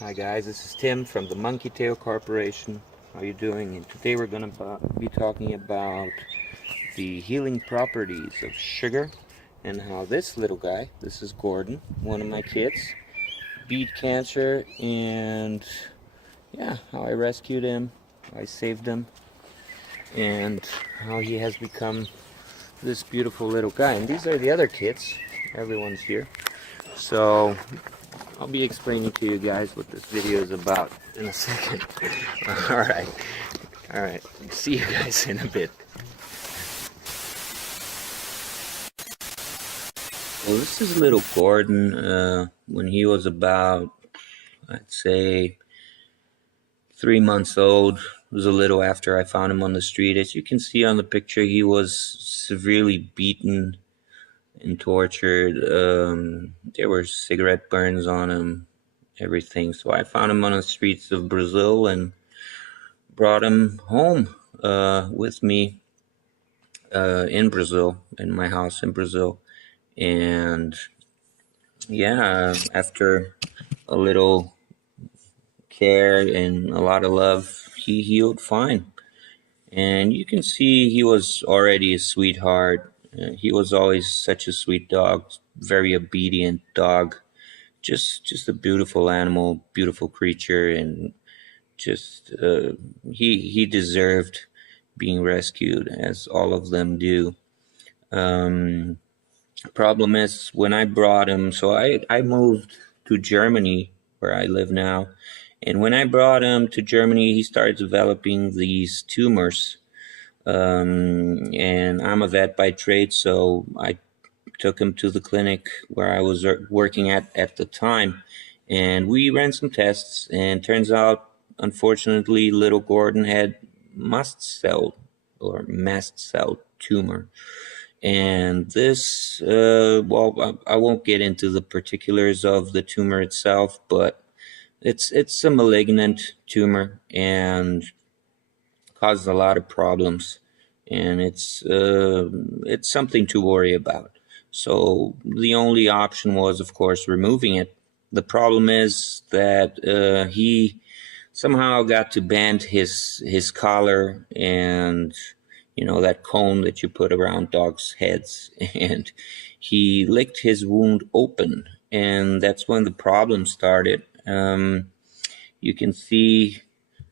Hi guys, this is Tim from the Monkey Tail Corporation. How you doing? And today we're going to be talking about the healing properties of sugar and how this little guy, this is Gordon, one of my kids, beat cancer, and yeah, how I rescued him, how I saved him, and how he has become this beautiful little guy. And these are the other kids. Everyone's here. So I'll be explaining to you guys what this video is about in a second. Alright, see you guys in a bit. Well, this is little Gordon when he was about, I'd say, 3 months old. It was a little after I found him on the street. As you can see on the picture, he was severely beaten and tortured. There were cigarette burns on him, everything. So I found him on the streets of Brazil and brought him home with me in Brazil, in my house in Brazil. And yeah, after a little care and a lot of love, he healed fine. And you can see he was already a sweetheart. He was always such a sweet dog, very obedient dog. Just a beautiful animal, beautiful creature, and just he deserved being rescued, as all of them do. Problem is, when I brought him, so I moved to Germany, where I live now, and when I brought him to Germany, he started developing these tumors. And I'm a vet by trade, so I took him to the clinic where I was working at the time, and we ran some tests, and turns out, unfortunately, little Gordon had mast cell tumor. And this, well, I won't get into the particulars of the tumor itself, but it's a malignant tumor and causes a lot of problems, and it's something to worry about. So the only option was, of course, removing it. The problem is that he somehow got to bend his collar, and you know, that cone that you put around dogs' heads, and he licked his wound open, and that's when the problem started. You can see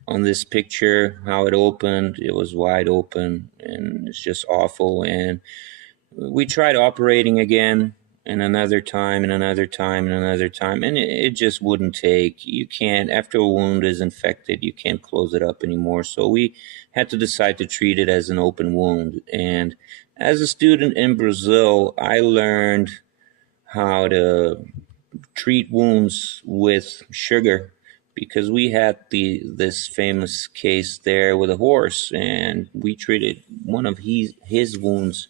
on this picture how it opened. It was wide open, and it's just awful. And we tried operating again, and another time, and another time, and another time, and it just wouldn't take. You can't, after a wound is infected, you can't close it up anymore. So we had to decide to treat it as an open wound. And as a student in Brazil, I learned how to treat wounds with sugar, because we had this famous case there with a horse, and we treated one of his wounds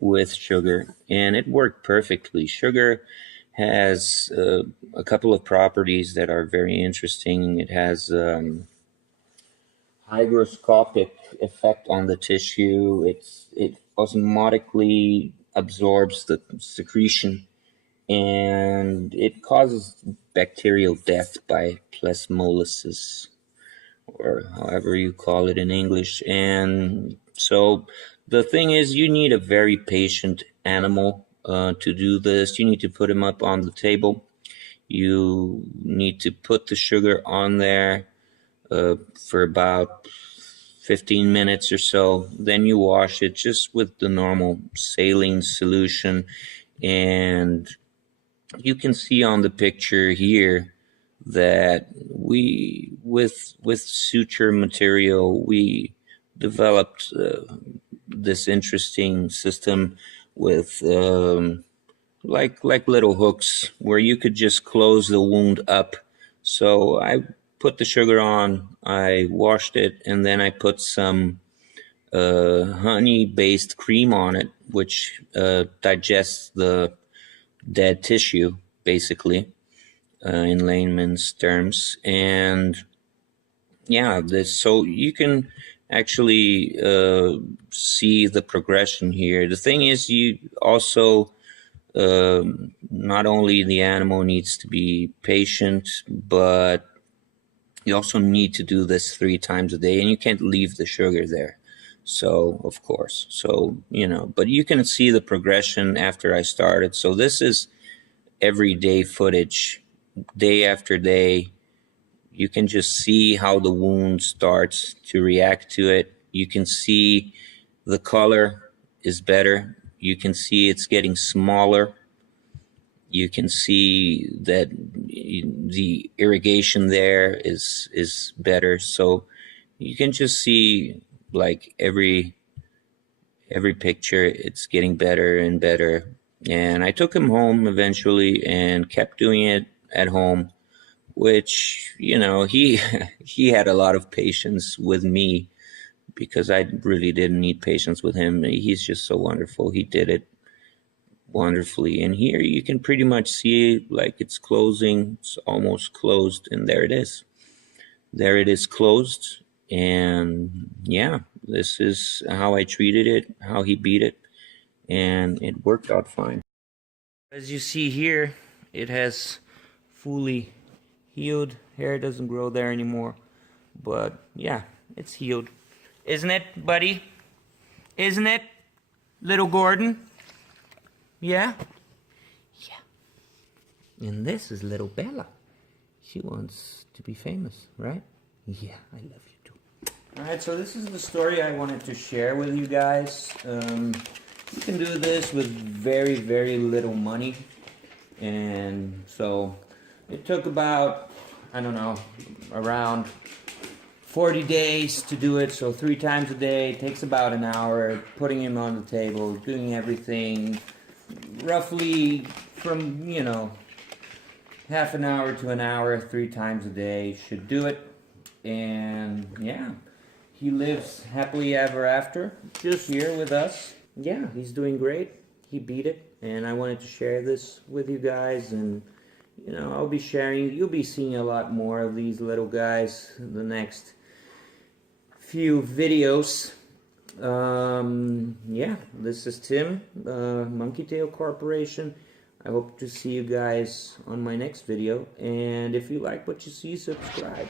with sugar, and it worked perfectly. Sugar has a couple of properties that are very interesting. It has hygroscopic effect on the tissue. It osmotically absorbs the secretion, and it causes bacterial death by plasmolysis, or however you call it in English. And so the thing is, you need a very patient animal to do this. You need to put him up on the table. You need to put the sugar on there for about 15 minutes or so. Then you wash it just with the normal saline solution. And you can see on the picture here that we, with suture material, we developed this interesting system with like little hooks where you could just close the wound up. So I put the sugar on, I washed it, and then I put some honey-based cream on it, which digests the dead tissue, basically, in layman's terms. And yeah, so you can actually see the progression here. The thing is, you also not only the animal needs to be patient, but you also need to do this 3 times a day, and you can't leave the sugar there. So, of course, so, but you can see the progression after I started. So this is everyday footage, day after day. You can just see how the wound starts to react to it. You can see the color is better. You can see it's getting smaller. You can see that the irrigation there is better. So you can just see, like, every picture, it's getting better and better. And I took him home eventually and kept doing it at home, which, he he had a lot of patience with me, because I really didn't need patience with him. He's just so wonderful. He did it wonderfully. And here you can pretty much see, like, it's closing. It's almost closed, and there it is. There it is, closed. And yeah, this is how I treated it, how he beat it, and it worked out fine. As you see here, it has fully healed. Hair doesn't grow there anymore, but yeah, it's healed. Isn't it, buddy? Isn't it, little Gordon? Yeah? Yeah. And this is little Bella. She wants to be famous, right? Yeah, I love you too. Alright, so this is the story I wanted to share with you guys. You can do this with very, very little money. And so it took about, I don't know, around 40 days to do it. So 3 times a day, takes about an hour, putting him on the table, doing everything roughly from, half an hour to an hour, 3 times a day should do it. And yeah, he lives happily ever after, just here with us. Yeah, he's doing great. He beat it, and I wanted to share this with you guys. And I'll be sharing, you'll be seeing a lot more of these little guys in the next few videos. Yeah, this is Tim, Monkey Tail Corporation. I hope to see you guys on my next video, and if you like what you see, subscribe.